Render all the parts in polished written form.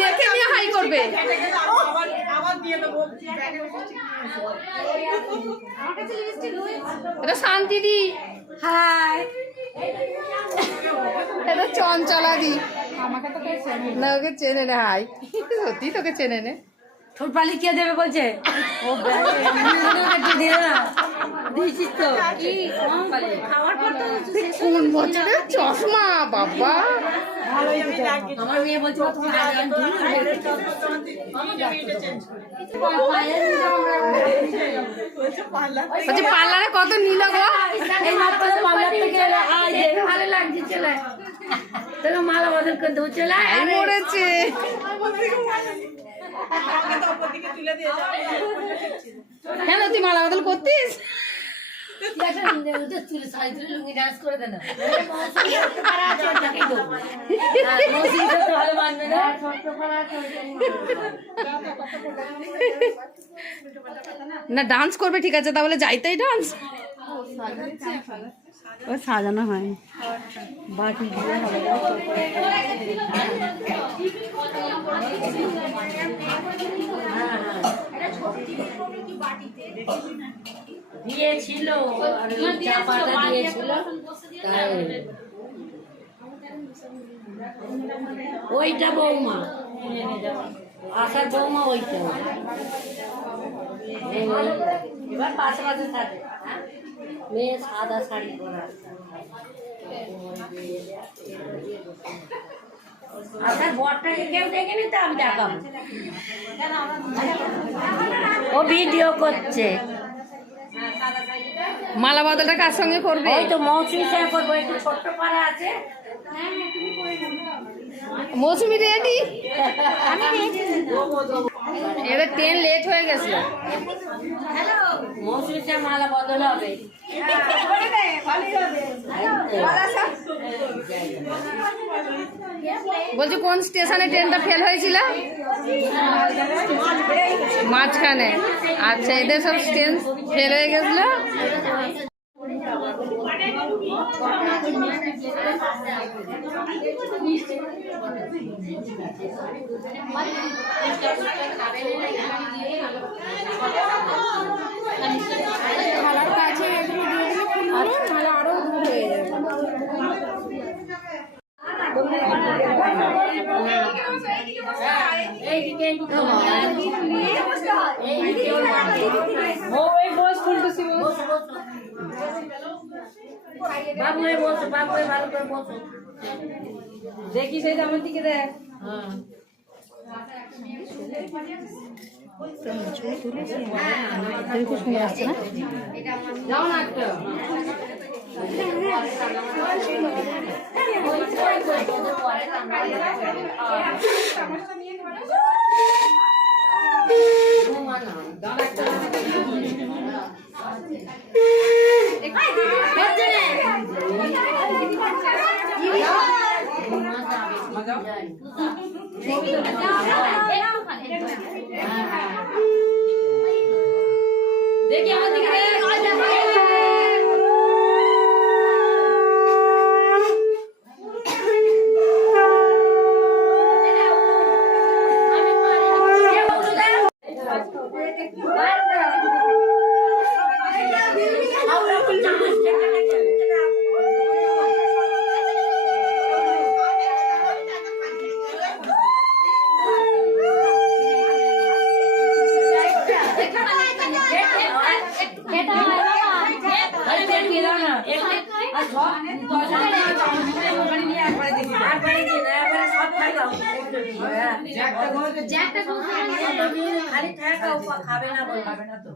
দেখে নিয়ে হাই করবে। এটা শান্তি দি, হাই। এটা চঞ্চলা দি, না ওকে চেনে নে, হাই। সত্যি তোকে চেনে নে। ঠোঁটপালি কে দেবে বলছে? কোন বছরের চশমা বাবা? আমার মেয়ে বলছে পার্লারে কত নিল গো? পার্লার থেকে ভালো লাগছে, চলে তোকে মালা বদল করে দেবো, চলে মরেছে। কেন তুই মালা বদল করতিস? না ডান্স করবে, ঠিক আছে তাহলে যাইতেই ডান্স। ও সাজানো হয় বাটি দিয়ে দিয়েছিল, চাপাটা দিয়েছিল, ওইটা বৌমা, আসার বৌমা ওইটা। এবার পাশে পাশে থাকে মেয়ে, সাদা শাড়ি পরা। আসার বরটাকে কেউ দেখেনি তো, আমি দেখাবো। ও ভিডিও করছে। মালা বদলটা কার সঙ্গে করবে? ওই তো মৌসুমী সঙ্গে করবো, একটু ছোট্ট পাড়া আছে। মৌসুমী রেডি? এবার ট্রেন লেট হয়ে গেছিল। মৌসুমী সঙ্গে মালা বদল হবে। বলছি কোন স্টেশনে ট্রেনটা ফেল হয়েছিল? মাঝখানে। আচ্ছা, এদের সব ট্রেন ফেল হয়ে গেছিল। খালার কাছে এগুলো দিয়ে দিলে তাহলে আরো দূর হয়ে যাবে। দেখি সেই আমার দিকে দেখ। খুব সুন্দর আসছে না? যাও না একটা। দেখি আমার দিকে খাবে না, খাবে না তো।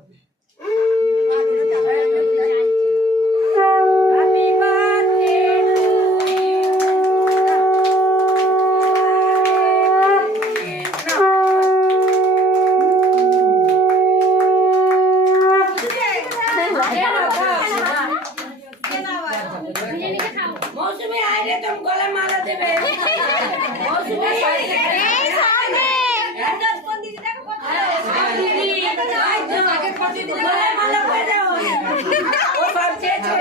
मौसमी आएंगे तुम गले माला देवे मौसमी गले माला पहने हो वो सब चेंज हो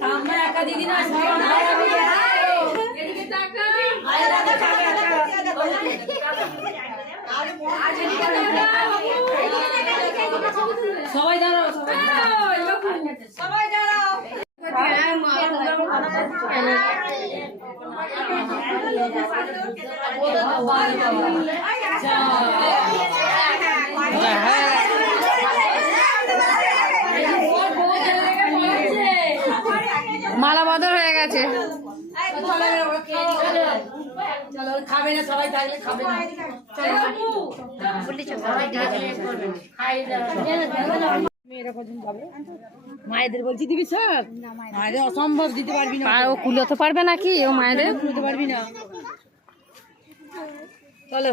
ঠাম্মা একা দিদি না সবাই দাঁড়াও সবাই দাঁড়াও মালা বদল হয়ে গেছে। চলো খাবে না সবাই থাকলে খাবে না মায়েদের বলছি দিবি সব মায়েদের অসম্ভব দিতে পারবি না আর ও কুলোতে পারবে নাকি ও মায়েদের? দিতে পারবি না চলো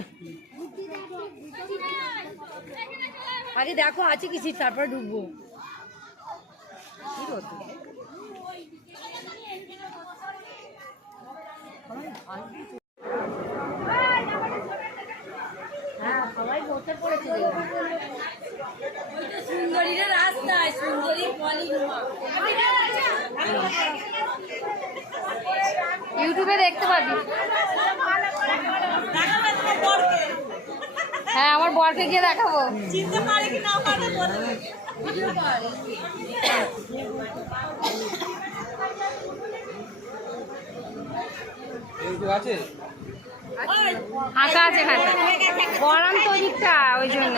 আগে দেখো আছে কি সিট তারপরে ঢুকবো সুন্দরীর রাস্তায় সুন্দরী ইউটিউবে দেখতে পাবি। হ্যাঁ আমার বরকে গিয়ে দেখাবো। চিনতে পারে কি না পারে আছে আঁকা আছে এখানটা গরম তো দিকটা ওই জন্য।